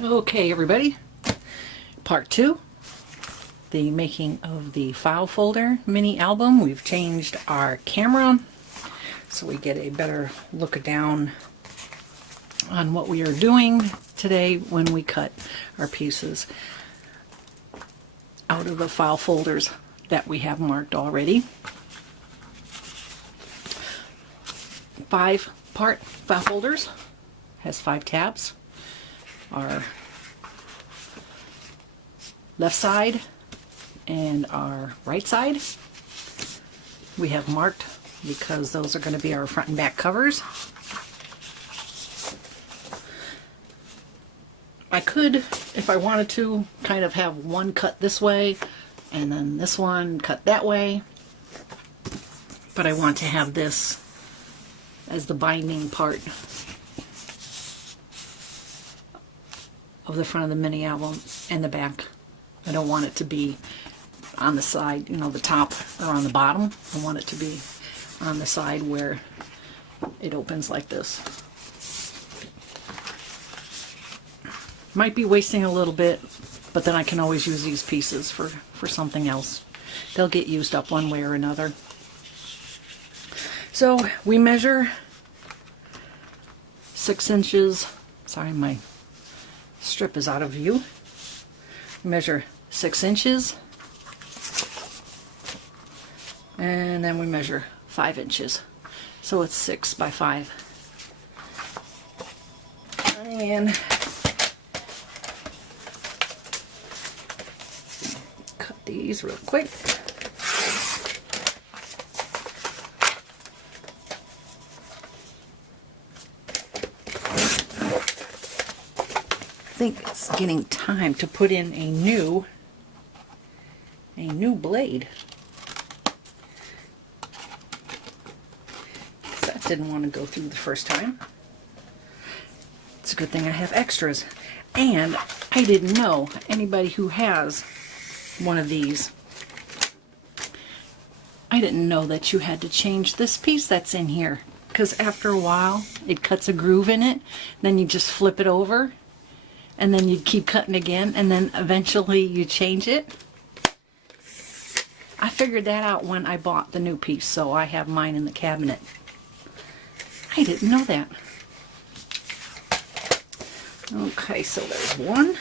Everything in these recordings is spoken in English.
Okay, everybody, part 2, the making of the file folder mini album. We've changed our camera so we get a better look down on what we are doing today when we cut our pieces out of the file folders that we have marked already. 5-part file folders, has 5 tabs. Our left side and our right side we have marked because those are going to be our front and back covers. I could, if I wanted to, kind of have one cut this way and then this one cut that way, but I want to have this as the binding part of the front of the mini album and the back. I don't want it to be on the side, you know, the top or on the bottom. I want it to be on the side where it opens like this. Might be wasting a little bit, but then I can always use these pieces for something else. They'll get used up one way or another. So we measure 6 inches. Sorry, my strip is out of view. Measure 6 inches, and then we measure 5 inches, so it's 6 by 5. And cut these real quick. I think it's getting time to put in a new blade. That didn't want to go through the first time. It's a good thing I have extras. And I didn't know, anybody who has one of these, I didn't know that you had to change this piece that's in here, because after a while it cuts a groove in it, then you just flip it over and then you keep cutting again, and then eventually you change it. I figured that out when I bought the new piece, so I have mine in the cabinet. I didn't know that. Okay, so there's one.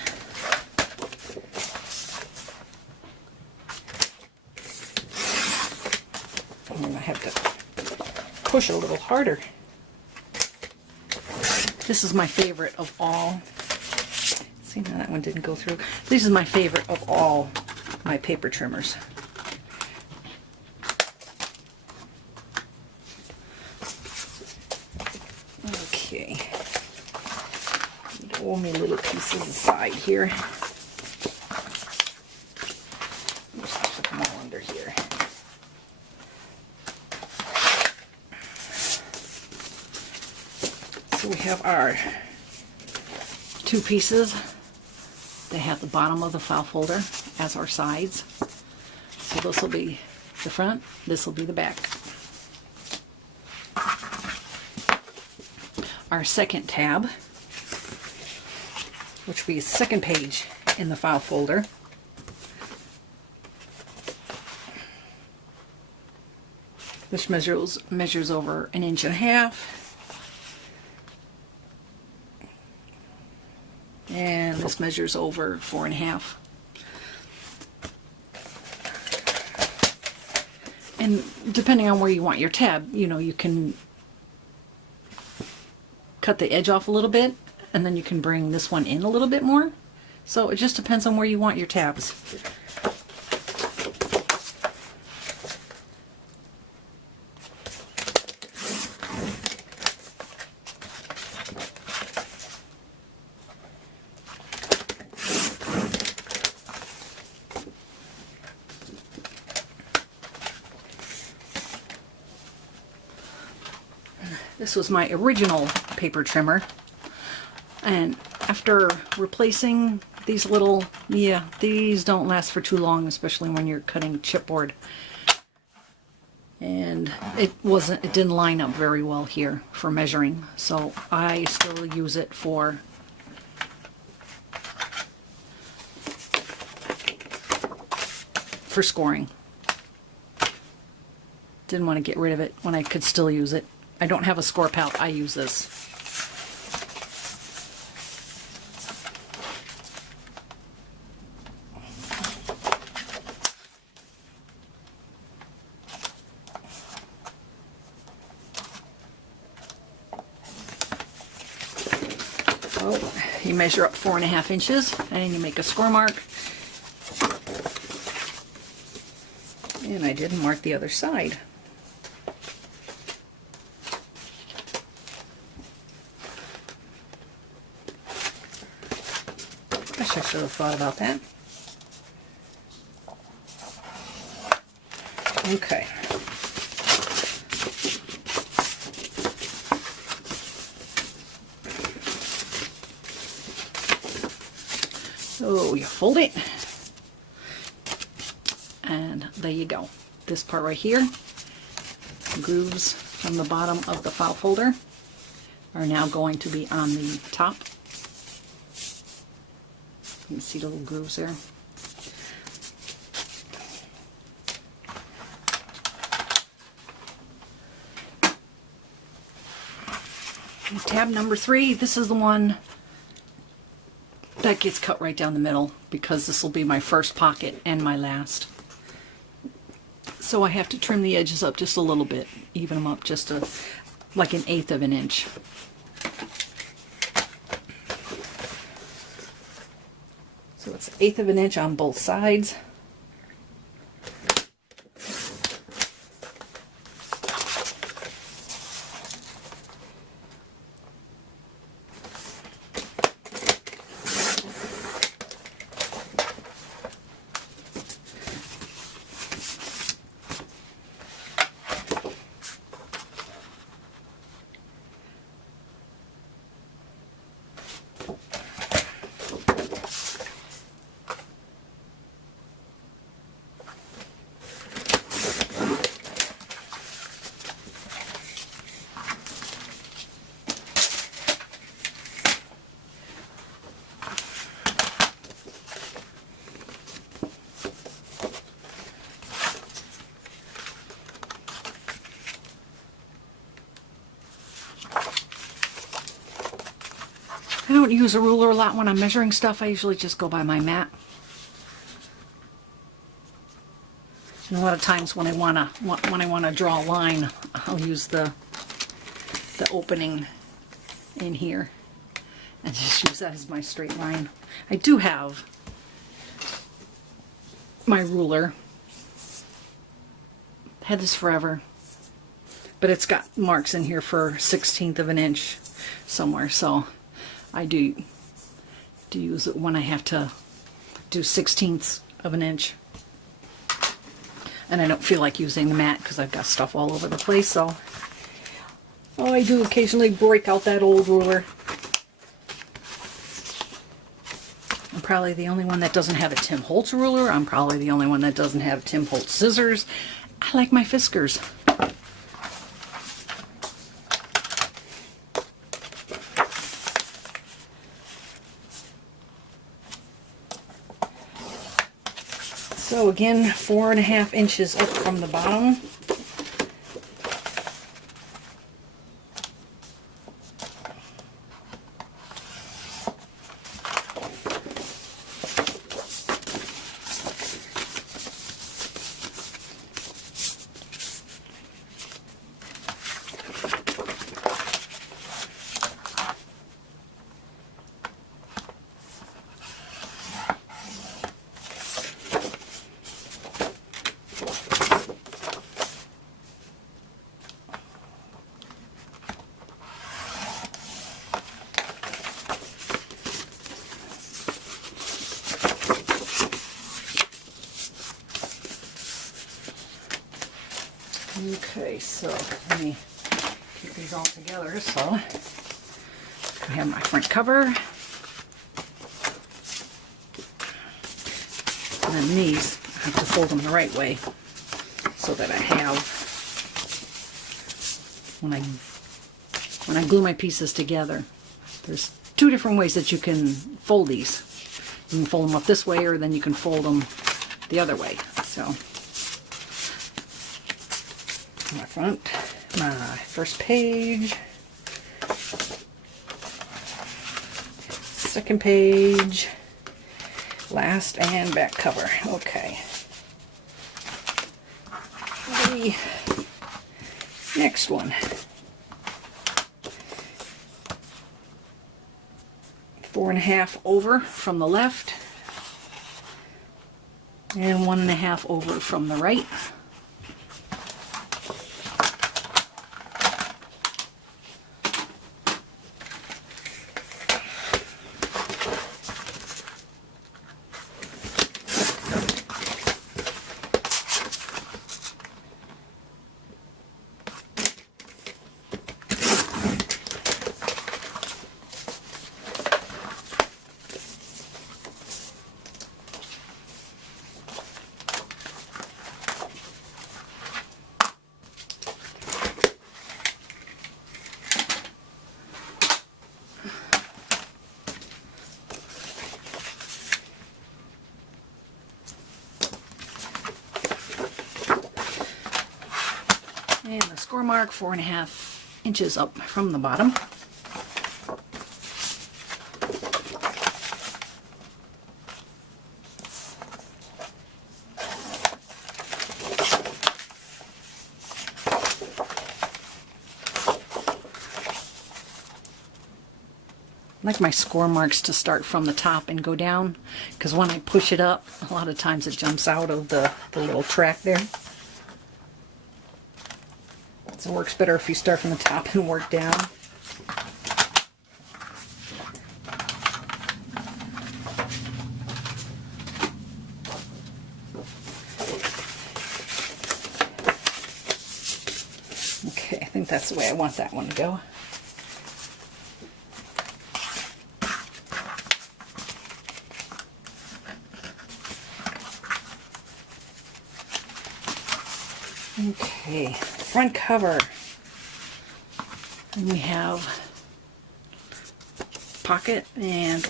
And I have to push a little harder. This is my favorite of all. See, now that one didn't go through. This is my favorite of all my paper trimmers. Okay. All my little pieces aside here. Just put them all under here. So we have our 2 pieces. They have the bottom of the file folder as our sides. So this will be the front, this will be the back. Our second tab, which will be the second page in the file folder. This measures over 1.5 inches. And this measures over 4.5. And depending on where you want your tab, you know, you can cut the edge off a little bit, and then you can bring this one in a little bit more. So it just depends on where you want your tabs. This was my original paper trimmer, and after replacing these little, these don't last for too long, especially when you're cutting chipboard. And it didn't line up very well here for measuring, so I still use it for for scoring. Didn't want to get rid of it when I could still use it. I don't have a score palette. I use this. Oh, you measure up 4.5 inches and you make a score mark. And I didn't mark the other side. Gosh, I should have thought about that. Okay. So you fold it, and there you go. This part right here, grooves from the bottom of the file folder are now going to be on the top. You can see the little grooves there. And tab number 3, this is the one that gets cut right down the middle because this will be my first pocket and my last. So I have to trim the edges up just a little bit, even them up just like 1/8 of an inch. So it's 1/8 of an inch on both sides. I don't use a ruler a lot when I'm measuring stuff. I usually just go by my mat. And a lot of times when I wanna draw a line, I'll use the opening in here and just use that as my straight line. I do have my ruler. Had this forever, but it's got marks in here for 1/16 of an inch somewhere, so I do use it when I have to do 1/16 of an inch. And I don't feel like using the mat because I've got stuff all over the place, so I do occasionally break out that old ruler. I'm probably the only one that doesn't have a Tim Holtz ruler. I'm probably the only one that doesn't have Tim Holtz scissors. I like my Fiskars. So again, 4.5 inches up from the bottom. Okay, so let me keep these all together. So I have my front cover, and then these I have to fold them the right way so that I have, when I glue my pieces together, there's 2 different ways that you can fold these. You can fold them up this way, or then you can fold them the other way. So, my front, my first page, second page, last and back cover. Okay. The next one. 4.5 over from the left and 1.5 over from the right. And the score mark, 4.5 inches up from the bottom. I like my score marks to start from the top and go down, because when I push it up, a lot of times it jumps out of the little track there. So it works better if you start from the top and work down. Okay, I think that's the way I want that one to go. Okay, front cover. And we have pocket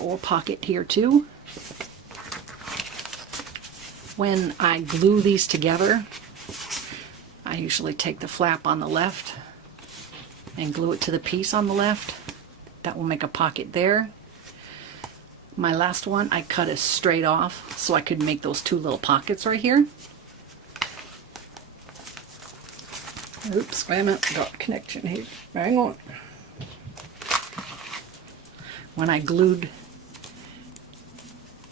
or pocket here too. When I glue these together, I usually take the flap on the left and glue it to the piece on the left. That will make a pocket there. My last one, I cut it straight off so I could make those two little pockets right here. Oops, wait a minute, got connection here. Hang on. When I glued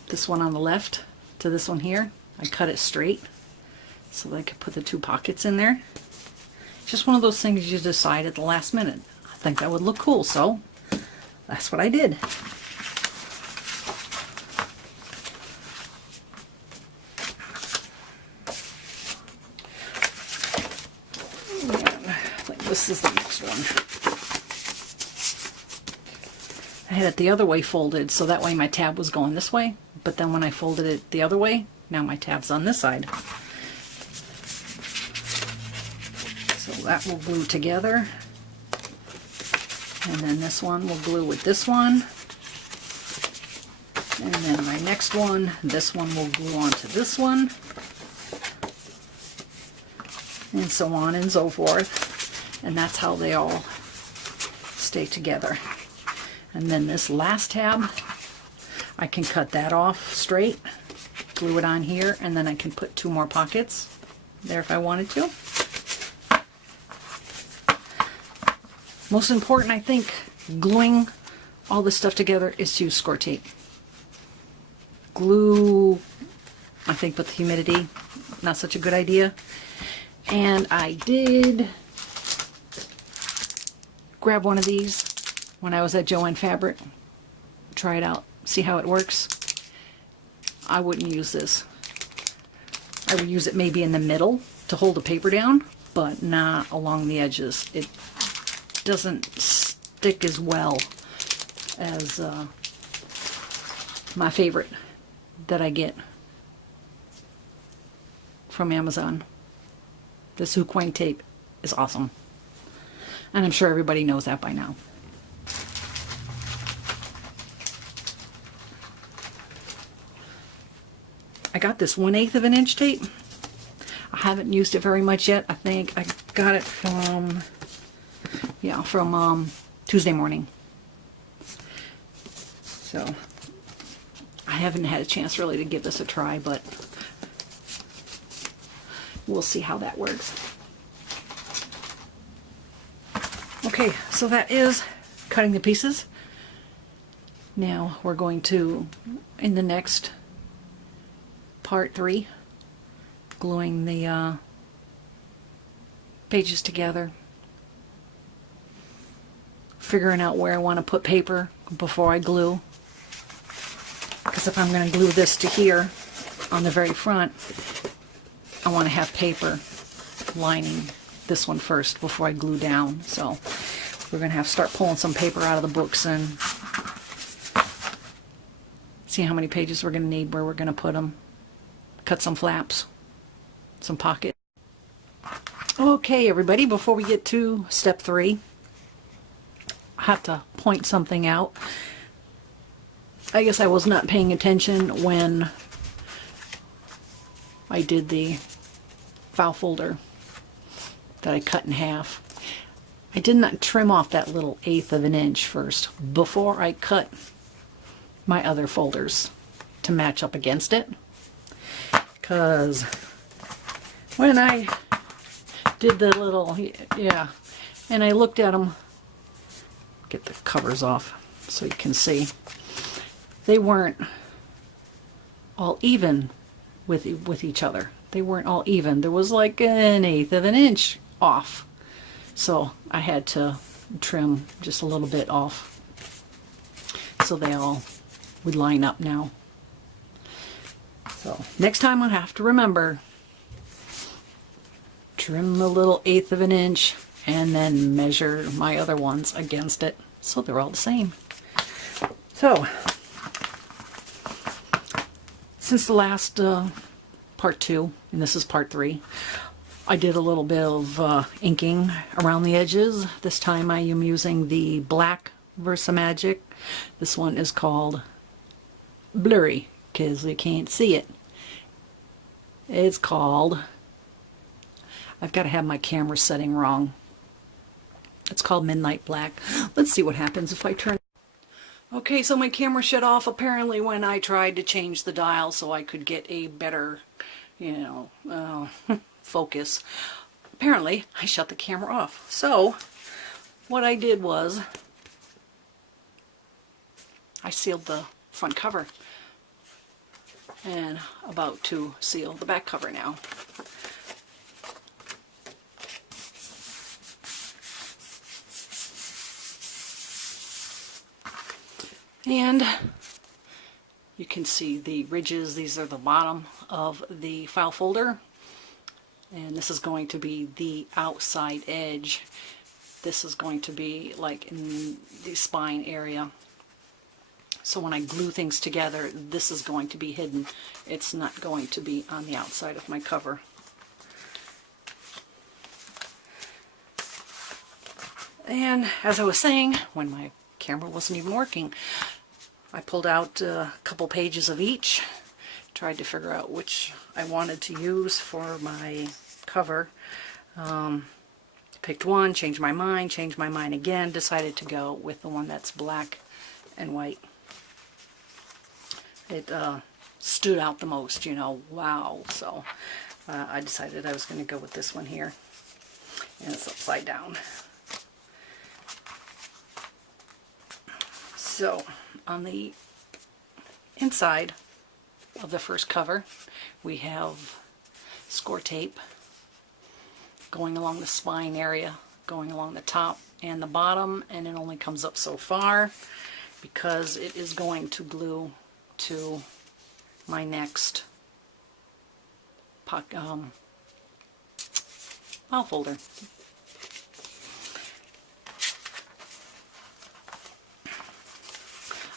this one on the left to this one here, I cut it straight so that I could put the two pockets in there. Just one of those things you decide at the last minute. I think that would look cool, so that's what I did. This is the next one. I had it the other way folded, so that way my tab was going this way, but then when I folded it the other way, now my tab's on this side. So that will glue together. And then this one will glue with this one. And then my next one, this one will glue onto this one. And so on and so forth. And that's how they all stay together. And then this last tab, I can cut that off straight, glue it on here, and then I can put two more pockets there if I wanted to. Most important, I think, gluing all this stuff together is to use score tape. Glue, I think with humidity, not such a good idea. And I did grab one of these when I was at Joann Fabric. Try it out, see how it works. I wouldn't use this. I would use it maybe in the middle to hold the paper down, but not along the edges. It doesn't stick as well as my favorite that I get from Amazon. This Huquang tape is awesome. And I'm sure everybody knows that by now. I got this 1/8 of an inch tape haven't used it very much yet. I think I got it from, yeah, from Tuesday morning. So I haven't had a chance really to give this a try, but we'll see how that works. Okay, so that is cutting the pieces. Now we're going to, in the next part 3, gluing the pages together, figuring out where I want to put paper before I glue, because if I'm going to glue this to here on the very front, I want to have paper lining this one first before I glue down. So we're going to have to start pulling some paper out of the books and see how many pages we're going to need, where we're going to put them, cut some flaps, some pockets. Okay, everybody, before we get to step 3, I have to point something out. I guess I was not paying attention when I did the file folder that I cut in half. I did not trim off that little 1/8 of an inch first before I cut my other folders to match up against it, because when I did the little, yeah, and I looked at them, get the covers off so you can see, they weren't all even with each other. They weren't all even. There was like an 1/8 of an inch off. So I had to trim just a little bit off so they all would line up now. So next time I'll have to remember, trim the little 1/8 of an inch and then measure my other ones against it so they're all the same. So since the last part 2, and this is part 3, I did a little bit of inking around the edges. This time I am using the black Versamagic. This one is called Blurry because you can't see it. It's called, I've got to have my camera setting wrong. It's called Midnight Black. Let's see what happens if I turn. Okay, so my camera shut off apparently when I tried to change the dial so I could get a better, you know, focus. Apparently I shut the camera off. So what I did was I sealed the front cover and about to seal the back cover now. And you can see the ridges. These are the bottom of the file folder. And this is going to be the outside edge. This is going to be like in the spine area. So when I glue things together, this is going to be hidden. It's not going to be on the outside of my cover. And as I was saying, when my camera wasn't even working, I pulled out a couple pages of each, tried to figure out which I wanted to use for my cover. Picked one, changed my mind again, decided to go with the one that's black and white. It stood out the most, you know, wow. So I decided I was going to go with this one here, and it's upside down. So on the inside of the first cover, we have score tape going along the spine area, going along the top and the bottom, and it only comes up so far because it is going to glue to my next file folder.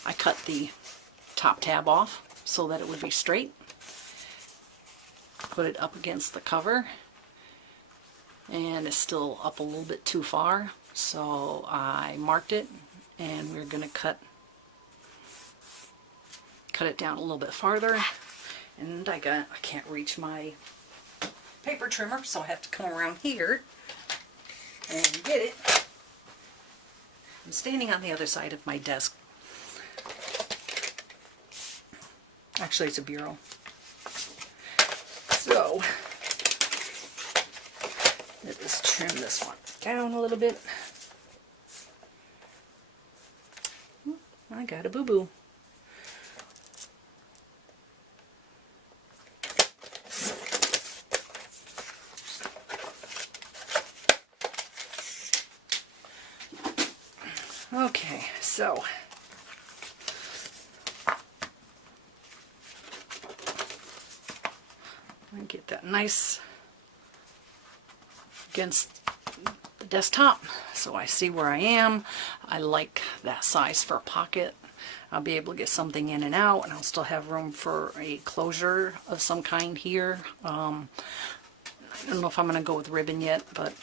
I cut the top tab off so that it would be straight. Put it up against the cover, and it's still up a little bit too far, so I marked it, and we're going to cut it down a little bit farther. And I can't reach my paper trimmer, so I have to come around here and get it. I'm standing on the other side of my desk. Actually, it's a bureau. So, let's trim this one down a little bit. I got a boo-boo. Okay, so I get that nice against the desktop so I see where I am. I like that size for a pocket. I'll be able to get something in and out, and I'll still have room for a closure of some kind here. I don't know if I'm going to go with ribbon yet, but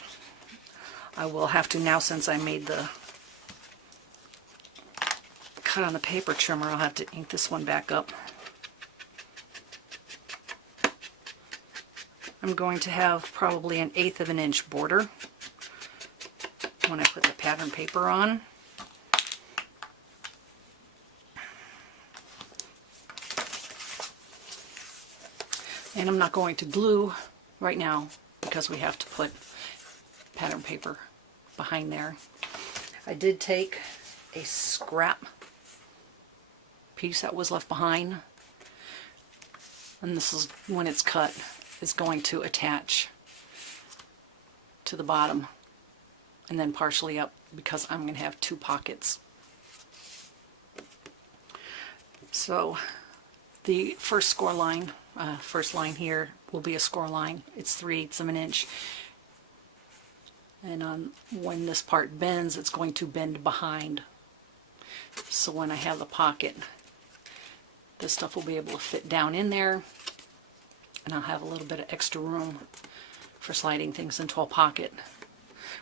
I will have to now since I made the cut on the paper trimmer. I'll have to ink this one back up. I'm going to have probably an 1/8 of an inch border when I put the pattern paper on. And I'm not going to glue right now because we have to put pattern paper behind there. I did take a scrap piece that was left behind, and this is when it's cut, is going to attach to the bottom and then partially up because I'm going to have 2 pockets. So the first score line, first line here will be a score line. It's 3/8 of an inch, and when this part bends, it's going to bend behind. So when I have the pocket, this stuff will be able to fit down in there, and I'll have a little bit of extra room for sliding things into a pocket.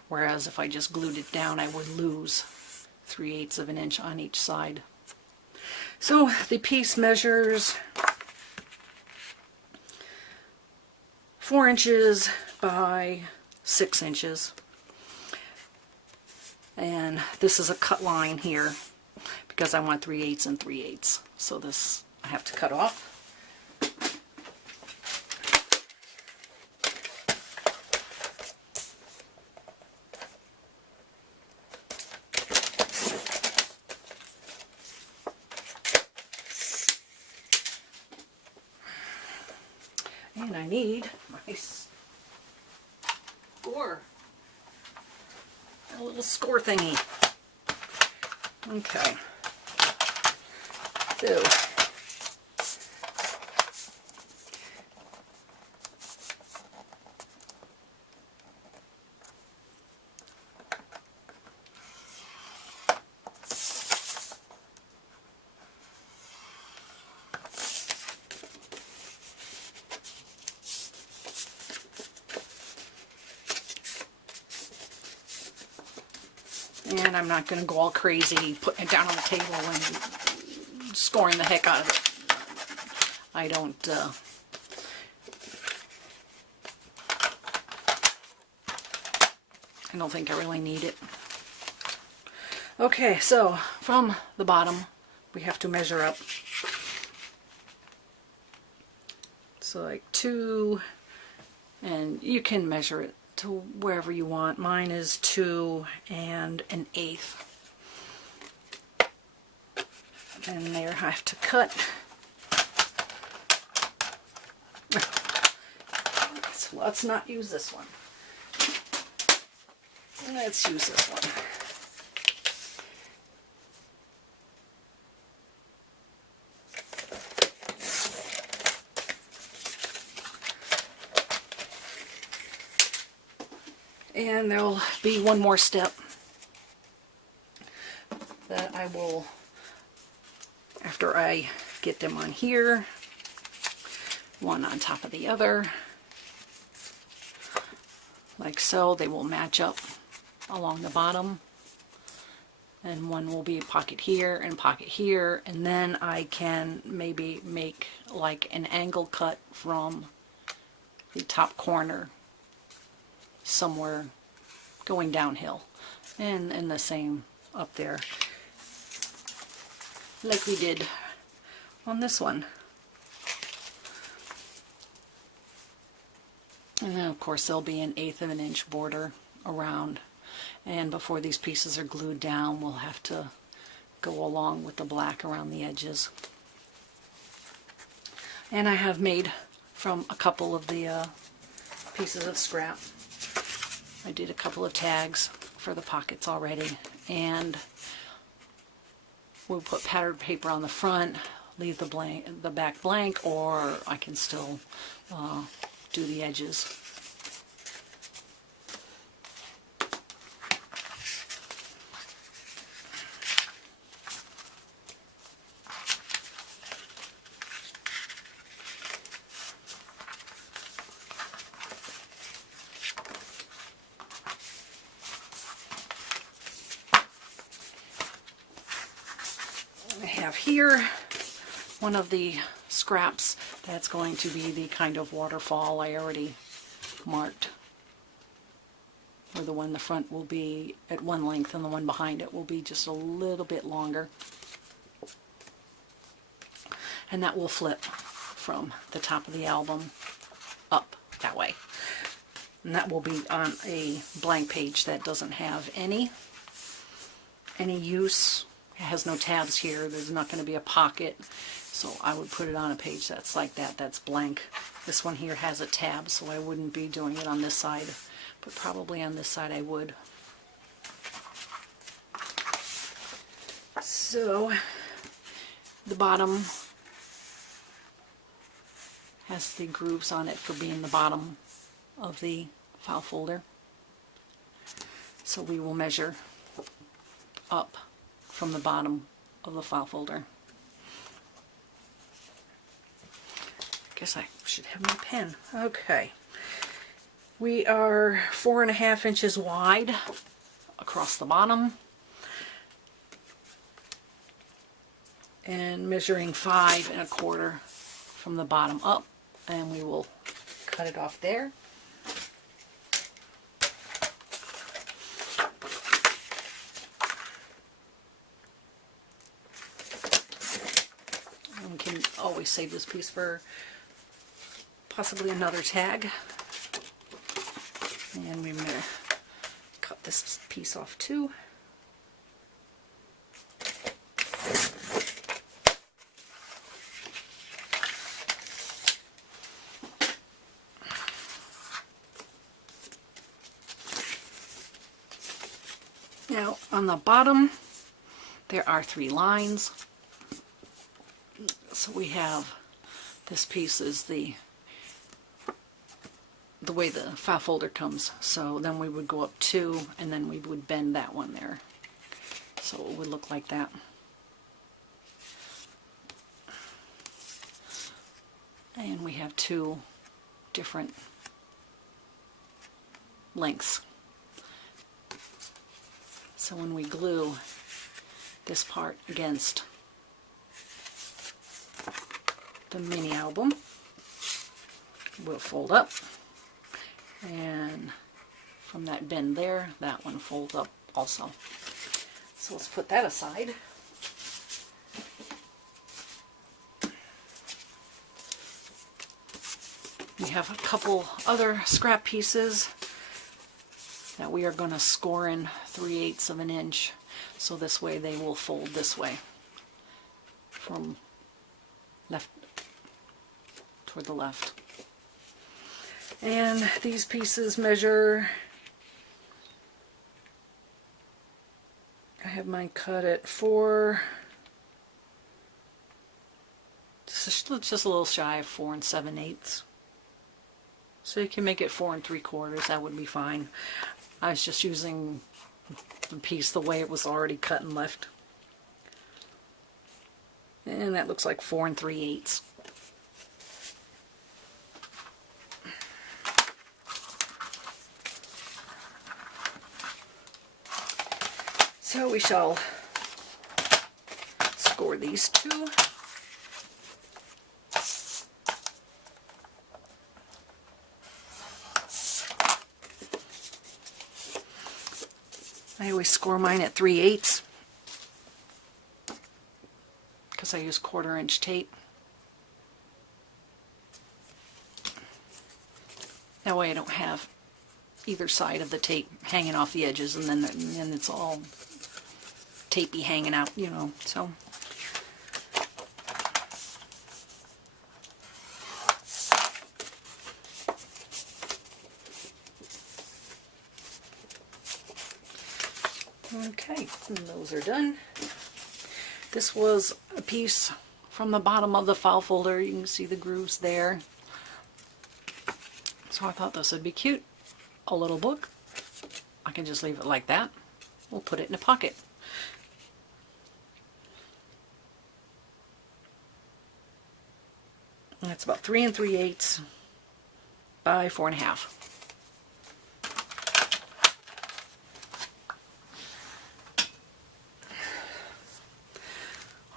Whereas if I just glued it down, I would lose 3/8 of an inch on each side. So the piece measures 4 inches by 6 inches. And this is a cut line here because I want 3/8 and 3/8. So this I have to cut off. And I need my score. A little score thingy. Okay. So and I'm not going to go all crazy putting it down on the table and scoring the heck out of it. I don't think I really need it. Okay, so from the bottom we have to measure up. So like 2, and you can measure it to wherever you want. Mine is 2 1/8. And there I have to cut. So let's not use this one. Let's use this one. And there'll be one more step that I will, after I get them on here, one on top of the other, like so. They will match up along the bottom, and one will be a pocket here and pocket here, and then I can maybe make like an angle cut from the top corner somewhere going downhill, and the same up there like we did on this one. And then of course there'll be an 1/8 of an inch border around, and before these pieces are glued down we'll have to go along with the black around the edges. And I have made from a couple of the pieces of scrap, I did a couple of tags for the pockets already, and we'll put patterned paper on the front, leave the back blank, or I can still do the edges. I have here one of the scraps that's going to be the kind of waterfall I already marked, where the one in the front will be at one length and the one behind it will be just a little bit longer. And that will flip from the top of the album up that way. And that will be on a blank page that doesn't have any use. It has no tabs here. There's not going to be a pocket. So I would put it on a page that's like that, that's blank. This one here has a tab, so I wouldn't be doing it on this side, but probably on this side I would. So the bottom has the grooves on it for being the bottom of the file folder. So we will measure up from the bottom of the file folder. Guess I should have my pen. Okay. We are 4.5 inches wide across the bottom and measuring 5 1/4 from the bottom up, and we will cut it off there. And we can always save this piece for possibly another tag. And we're going to cut this piece off too. Now on the bottom there are 3 lines. So we have, this piece is the way the file folder comes. So then we would go up 2 and then we would bend that one there. So it would look like that. And we have 2 different lengths. So when we glue this part against the mini album, we'll fold up, and from that bend there, that one folds up also. So let's put that aside. We have a couple other scrap pieces that we are going to score in 3/8 of an inch, so this way they will fold this way from left toward the left. And these pieces measure, I have mine cut at 4, just a little shy of 4 7/8. So you can make it 4 3/4, that would be fine. I was just using the piece the way it was already cut and left. And that looks like 4 3/8. So we shall score these 2. I always score mine at 3/8 because I use 1/4 inch tape. That way I don't have either side of the tape hanging off the edges, and then it's all tapey hanging out, you know, so. Okay, and those are done. This was a piece from the bottom of the file folder. You can see the grooves there. So I thought this would be cute. A little book. I can just leave it like that. We'll put it in a pocket. And it's about 3 3/8 by 4 1/2.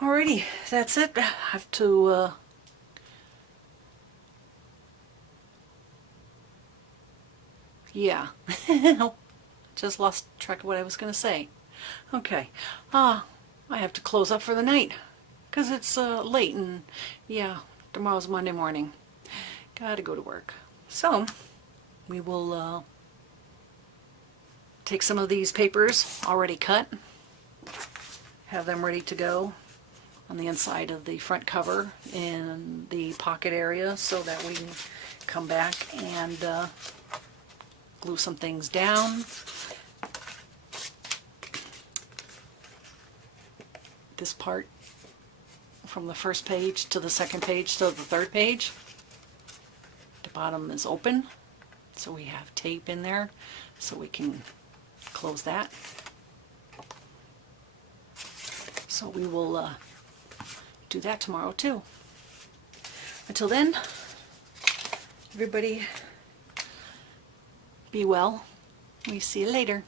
Alrighty, that's it. I have to yeah, just lost track of what I was going to say. Okay, I have to close up for the night because it's late, and yeah, tomorrow's Monday morning. Gotta go to work. So we will take some of these papers already cut, have them ready to go on the inside of the front cover in the pocket area so that we can come back and glue some things down. This part from the first page to the second page to the third page, the bottom is open, so we have tape in there so we can close that. So we will do that tomorrow too. Until then, everybody be well. We see you later.